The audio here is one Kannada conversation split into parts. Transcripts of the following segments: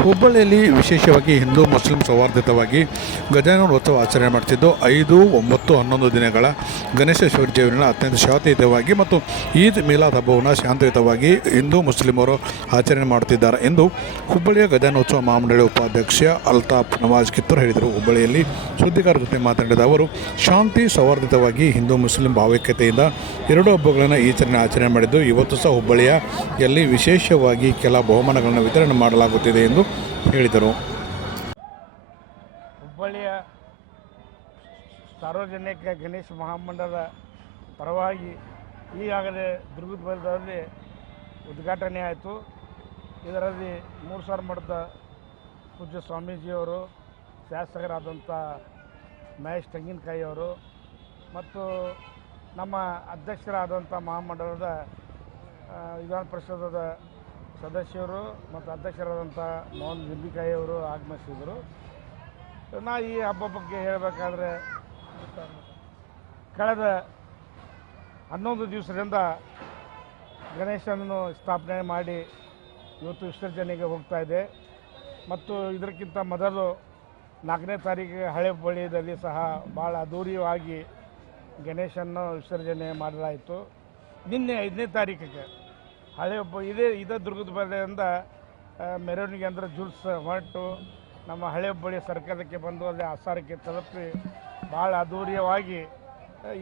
ಹುಬ್ಬಳ್ಳಿಯಲ್ಲಿ ವಿಶೇಷವಾಗಿ ಹಿಂದೂ ಮುಸ್ಲಿಂ ಸೌಹಾರ್ದಿತವಾಗಿ ಗಜಾನನೋತ್ಸವ ಆಚರಣೆ ಮಾಡ್ತಿದ್ದು ಐದು, ಒಂಬತ್ತು, ಹನ್ನೊಂದು ದಿನಗಳ ಗಣೇಶ ವಿಸರ್ಜನೆಯನ್ನು ಅತ್ಯಂತ ಶಾಂತಿಯುತವಾಗಿ ಮತ್ತು ಈದ್ ಮಿಲಾದ್ ಹಬ್ಬವನ್ನು ಶಾಂತಿಯುತವಾಗಿ ಹಿಂದೂ ಮುಸ್ಲಿಮರು ಆಚರಣೆ ಮಾಡುತ್ತಿದ್ದಾರೆ ಎಂದು ಹುಬ್ಬಳ್ಳಿಯ ಗಜಾನೋತ್ಸವ ಮಹಾಮಂಡಳಿ ಉಪಾಧ್ಯಕ್ಷ ಅಲ್ತಾಫ್ ನವಾಜ್ ಕಿತ್ತೂರ್ ಹೇಳಿದರು. ಹುಬ್ಬಳ್ಳಿಯಲ್ಲಿ ಸುದ್ದಿಗಾರರ ಜೊತೆ ಮಾತನಾಡಿದ ಅವರು, ಶಾಂತಿ, ಸೌಹಾರ್ದಿತವಾಗಿ ಹಿಂದೂ ಮುಸ್ಲಿಂ ಭಾವೈಕ್ಯತೆಯಿಂದ ಎರಡು ಹಬ್ಬಗಳನ್ನು ಈಚರಣೆ ಆಚರಣೆ ಮಾಡಿದ್ದು, ಇವತ್ತು ಸಹ ಹುಬ್ಬಳ್ಳಿಯಲ್ಲಿ ವಿಶೇಷವಾಗಿ ಕೆಲ ಬಹುಮಾನಗಳನ್ನು ವಿತರಣೆ ಮಾಡಲಾಗುತ್ತಿದೆ ಎಂದು ಹೇಳಿದರು. ಹುಬ್ಬಳ್ಳಿಯ ಸಾರ್ವಜನಿಕ ಗಣೇಶ ಮಹಾಮಂಡಲದ ಪರವಾಗಿ ಈಗಾಗಲೇ ದುರ್ಗದ ಬಲದಲ್ಲಿ ಉದ್ಘಾಟನೆ ಆಯಿತು. ಇದರಲ್ಲಿ ಮೂರು ಸಾವಿರ ಮಠದ ಪೂಜ್ಯ ಸ್ವಾಮೀಜಿಯವರು, ಶಾಸಕರಾದಂಥ ಮಹೇಶ್ ತೆಂಗಿನಕಾಯಿ ಅವರು ಮತ್ತು ನಮ್ಮ ಅಧ್ಯಕ್ಷರಾದಂಥ ಮಹಾಮಂಡಲದ ವಿಧಾನ ಪರಿಷದದ ಸದಸ್ಯರು ಮತ್ತು ಅಧ್ಯಕ್ಷರಾದಂಥ ಮೋಹನ್ ಅವರು ಆಗಮಿಸಿದರು. ನಾ ಈ ಹಬ್ಬ ಬಗ್ಗೆ ಹೇಳಬೇಕಾದ್ರೆ, ಕಳೆದ ಹನ್ನೊಂದು ದಿವಸದಿಂದ ಗಣೇಶನನ್ನು ಸ್ಥಾಪನೆ ಮಾಡಿ ಇವತ್ತು ವಿಸರ್ಜನೆಗೆ ಹೋಗ್ತಾ ಇದೆ. ಮತ್ತು ಇದಕ್ಕಿಂತ ಮೊದಲು ನಾಲ್ಕನೇ ತಾರೀಕಿಗೆ ಹಳೆ ಬಳಿಯಲ್ಲಿ ಸಹ ಭಾಳ ಅದ್ಧೂರಿಯಾಗಿ ಗಣೇಶನ ವಿಸರ್ಜನೆ ಮಾಡಲಾಯಿತು. ನಿನ್ನೆ ಐದನೇ ತಾರೀಕಿಗೆ. ಹಳೆ ಹಬ್ಬ ಇದೇ ಇದೇ ದುರ್ಗದ ಬಲೆಯಿಂದ ಆ, ಮೆರವಣಿಗೆ ಅಂದರೆ ಜುಲ್ಸ್ ಹೊರಟು. ನಮ್ಮ ಹಳೆ ಹುಬ್ಬಳ್ಳಿ ಸರ್ಕಾರಕ್ಕೆ ಬಂದು ಅಲ್ಲಿ ಆಸಾರಕ್ಕೆ ತಲುಪಿ ಭಾಳ ಅದ್ಧೂರಿಯವಾಗಿ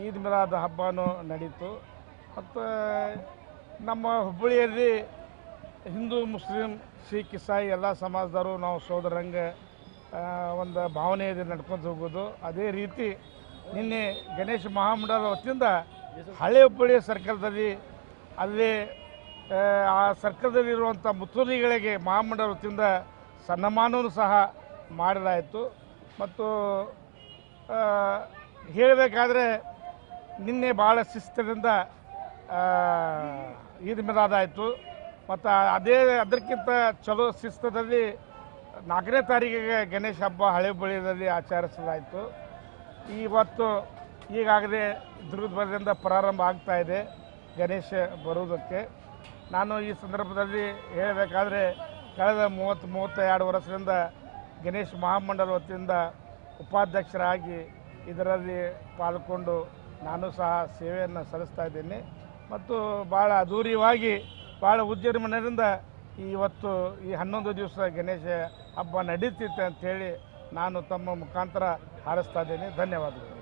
ಈದ್ ಮಿಲಾದ್ ಹಬ್ಬನೂ ನಡೀತು. ಮತ್ತು ನಮ್ಮ ಹುಬ್ಬಳ್ಳಿಯಲ್ಲಿ ಹಿಂದೂ ಮುಸ್ಲಿಂ ಸಿಖ್ ಇಸಾಯಿ ಎಲ್ಲ ಸಮಾಜದವರು ನಾವು ಸೋದರಂಗೆ ಒಂದು ಭಾವನೆಯಲ್ಲಿ ನಡ್ಕೊಂಡು ಹೋಗೋದು. ಅದೇ ರೀತಿ ನಿನ್ನೆ ಗಣೇಶ ಮಹಾಮಂಡಲ ವತಿಯಿಂದ ಹಳೆ ಹುಬ್ಬಳ್ಳಿ ಸರ್ಕಲ್ದಲ್ಲಿ ಅಲ್ಲಿ ಆ, ಸರ್ಕಲ್ದಲ್ಲಿರುವಂಥ ಮುತ್ತುರಿಗಳಿಗೆ ಮಹಾಮಂಡಲ ವತಿಯಿಂದ ಸನ್ಮಾನವೂ ಸಹ ಮಾಡಲಾಯಿತು. ಮತ್ತು ಹೇಳಬೇಕಾದ್ರೆ ನಿನ್ನೆ ಭಾಳ ಶಿಸ್ತಿನಿಂದ ಆ, ಈದ್ ಮಿಲಾದ್ ಮತ್ತು ಅದೇ ಅದಕ್ಕಿಂತ ಚಲೋ ಶಿಸ್ತದಲ್ಲಿ ನಾಲ್ಕನೇ ತಾರೀಕಿಗೆ ಗಣೇಶ ಹಬ್ಬ ಹಳೆ ಬಳಿಯಲ್ಲಿ ಆಚರಿಸಲಾಯಿತು. ಇವತ್ತು ಈಗಾಗಲೇ ದುರ್ಗದ ಪ್ರಾರಂಭ ಆಗ್ತಾಯಿದೆ ಗಣೇಶ ಬರುವುದಕ್ಕೆ. ನಾನು ಈ ಸಂದರ್ಭದಲ್ಲಿ ಹೇಳಬೇಕಾದ್ರೆ ಕಳೆದ ಮೂವತ್ತು ಮೂವತ್ತೆರಡು ವರ್ಷದಿಂದ ಗಣೇಶ್ ಮಹಾಮಂಡಲ ವತಿಯಿಂದ ಉಪಾಧ್ಯಕ್ಷರಾಗಿ ಇದರಲ್ಲಿ ಪಾಲ್ಗೊಂಡು ನಾನು ಸಹ ಸೇವೆಯನ್ನು ಸಲ್ಲಿಸ್ತಾ ಇದ್ದೀನಿ. ಮತ್ತು ಭಾಳ ಅದ್ಧೂರಿಯಾಗಿ ಭಾಳ ಉದ್ಯಮದಿಂದ ಇವತ್ತು ಈ ಹನ್ನೊಂದು ದಿವಸ ಗಣೇಶ ಹಬ್ಬ ನಡೀತಿತ್ತು ಅಂಥೇಳಿ ನಾನು ತಮ್ಮ ಮುಖಾಂತರ ಹಾರಿಸ್ತಾ ಇದ್ದೀನಿ. ಧನ್ಯವಾದಗಳು.